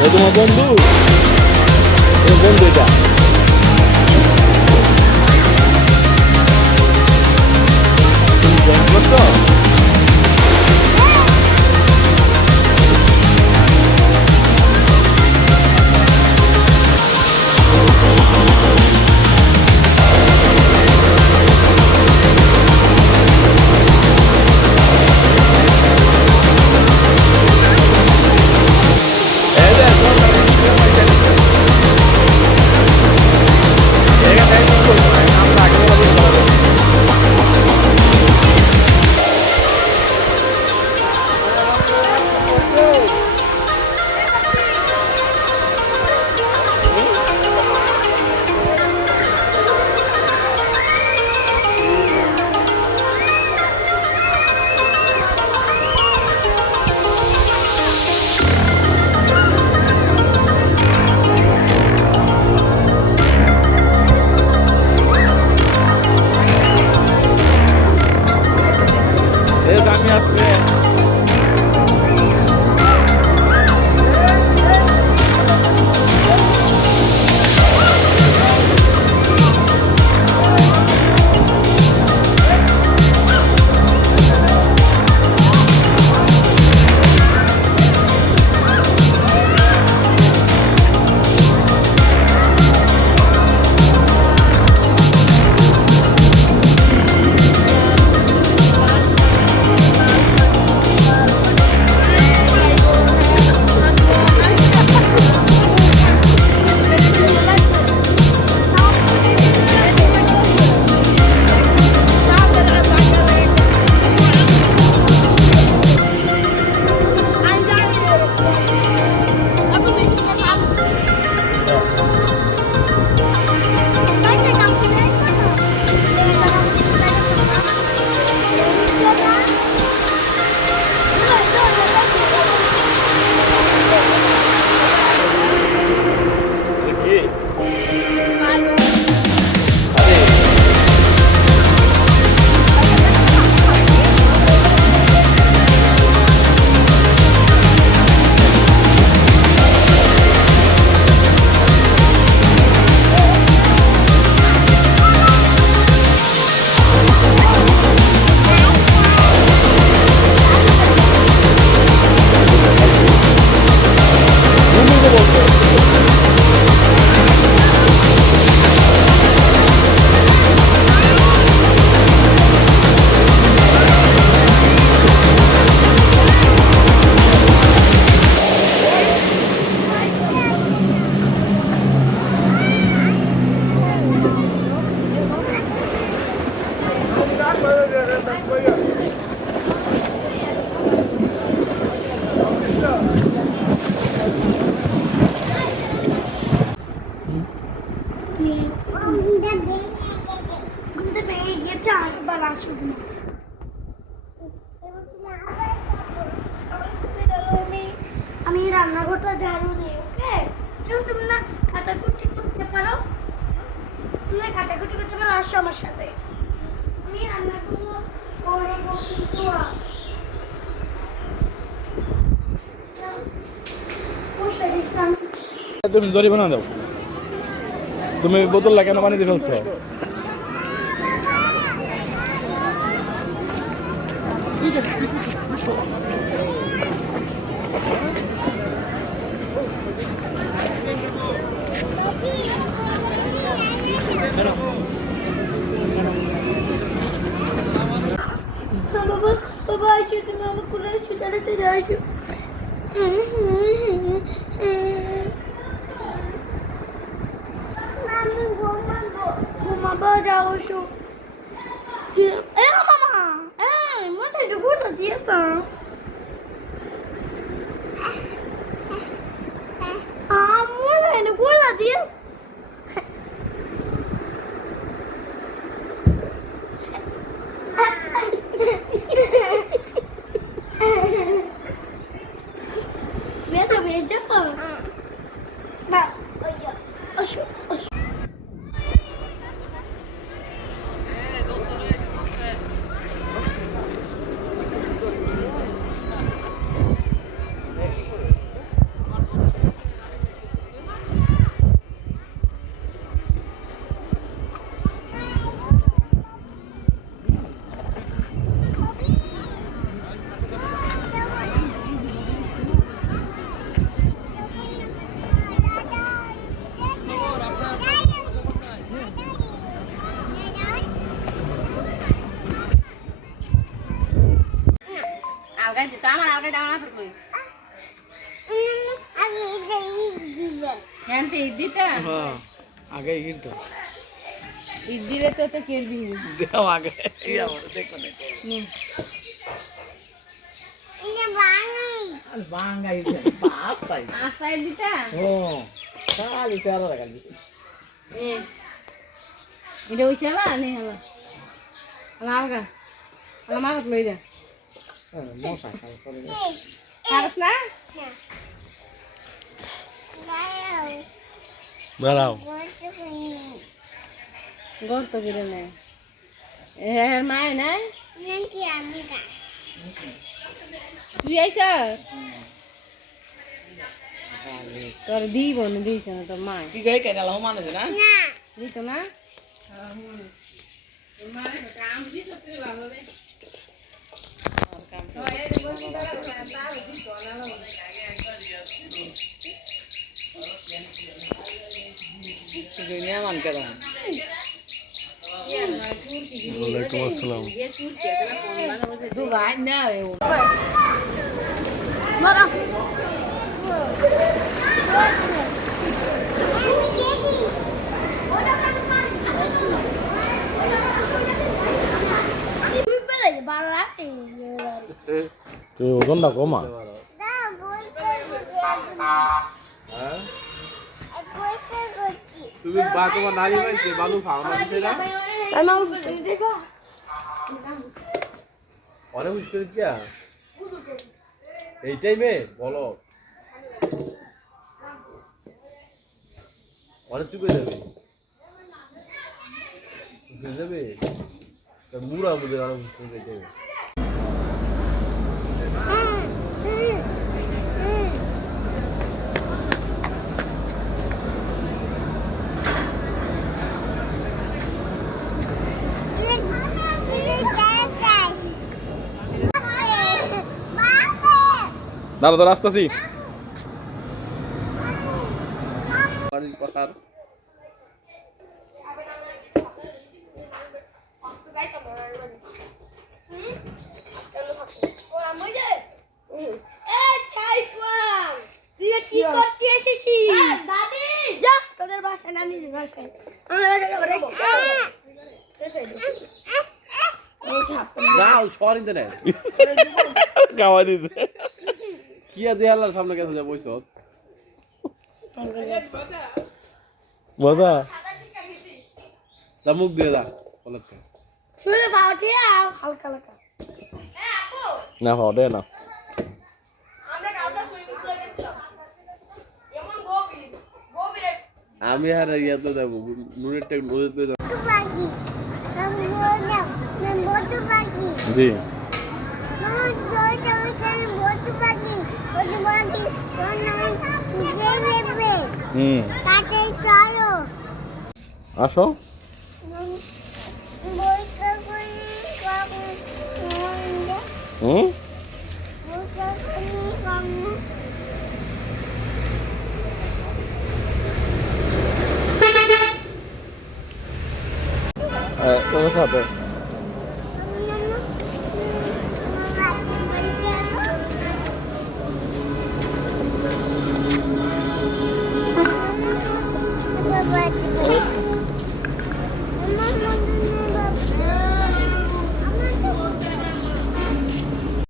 তোমার বন্ধু বন্ধু এটা তুমি জয়েন করছো? আমি আসবে আমি রান্নাঘরটা ঝাড়ু দিই, ওকে? তুমি না কাটাকুটি করতে পারো, তুমি না কাটাকুটি করতে পারো, আসো আমার সাথে। আমি রান্নাগুলো করবো কিন্তু তুমি জরিমানা দাও। তুমি বোতল কেন পানি দিয়ে ফেলছো? বাবা বাবা আসো, তুমি আমার কোলে এসো, তাড়াতাড়ি আসো। ঘুমাবো, যাও এসো। মামা মাথায় একটু গোটা দিয়ে দাও। আমার একটু গোলা দিয়ে বেটা বেজা না, আসো আসো। আগে দাঁড়া থাকই হ্যাঁ ঈদ দিতা হ্যাঁ আগে ইট দাও ঈদ দিলে তো তো কেরবি দাও আগে ইয়া বড় দেখো না আর বাঙ্গাই বাস তাই আসাই দিতা ও খালি চারা লাগালি এটা হইছে না নি হলো লাগা আমার মারত লই যা মশা খাই করে পারস না বেড়াও গর তো গিরে নাই এর মায় নাই তুই আইছ তোর দিব না দিছ না তোর মা কি গাই কেন লাও মানুষ না দিত না মারে কাম দিছ তুই ভালো রে দুনিয়া মান করা ওয়ালাইকুম আসসালাম দু ভাই না বড় তুই বলে বাড়া তুই ওজনটা কমা তুমি বা তোমার নারী পাইছে বালু খাও না দিতে না তার মা দেখো অনেক মুশকিল কি এই টাইমে বলো অনেক চুপ হয়ে যাবে চুপ হয়ে যাবে মুড়া বুঝে অনেক মুশকিল হয়ে যাবে দাঁড়া দাঁড়া আসতেছি বাড়ির কথা কি করছিস দাদি যা তোদের বাসায় না নিজের বাসায় আমাদের বাসায় যাও সরিন দেন গাওয়া দিছে কি আর দেয়ালার সামনে গেছে যা বইছ মজা তা মুখ দিয়ে যা বলত শুনে পাও ঠিক হালকা হালকা না পাও দে না আমরা কালকে সুইমিং পুলে গেছিলাম এমন গভীর আমি আর ইয়াতে যাবো নুনের টেক নদীতে যাবো জি আসো তোমার সাথে